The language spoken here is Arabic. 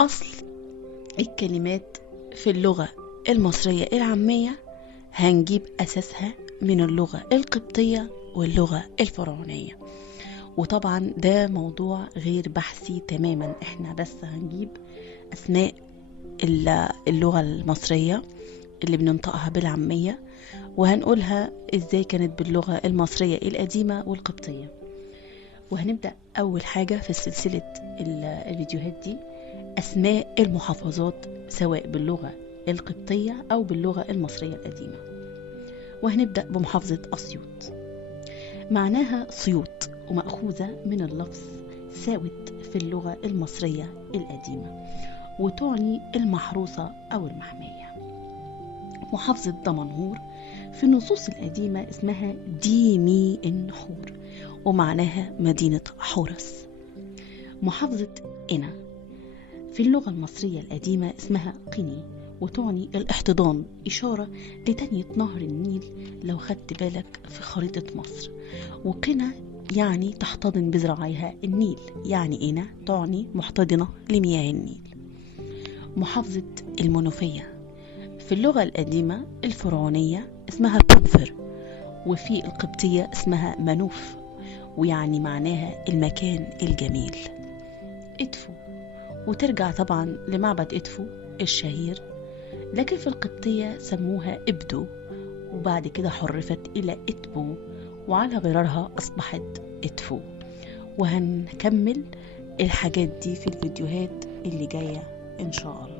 أصل الكلمات في اللغة المصرية العامية هنجيب أساسها من اللغة القبطية واللغة الفرعونية، وطبعا ده موضوع غير بحثي تماما. احنا بس هنجيب أسماء اللغة المصرية اللي بننطقها بالعامية، وهنقولها ازاي كانت باللغة المصرية القديمة والقبطية. وهنبدأ أول حاجة في سلسلة الفيديوهات دي أسماء المحافظات سواء باللغة القبطية أو باللغة المصرية القديمة. وهنبدأ بمحافظة أسيوط، معناها سيوط ومأخوذة من اللفظ ساوت في اللغة المصرية القديمة، وتعني المحروسة أو المحمية. محافظة دمنهور في النصوص القديمة اسمها ديمي النحور ومعناها مدينة حورس. محافظة قنا في اللغة المصرية القديمة اسمها قني وتعني الاحتضان، إشارة لتانية نهر النيل لو خدت بالك في خريطة مصر. وقنا يعني تحتضن بذراعيها النيل، يعني قنا تعني محتضنة لمياه النيل. محافظة المنوفية في اللغة القديمة الفرعونية اسمها بنفر، وفي القبطية اسمها منوف ويعني معناها المكان الجميل. إدفو وترجع طبعا لمعبد إدفو الشهير، لكن في القبطية سموها إبدو وبعد كده حرفت إلى إتبو، وعلى غرارها أصبحت إدفو. وهنكمل الحاجات دي في الفيديوهات اللي جاية إن شاء الله.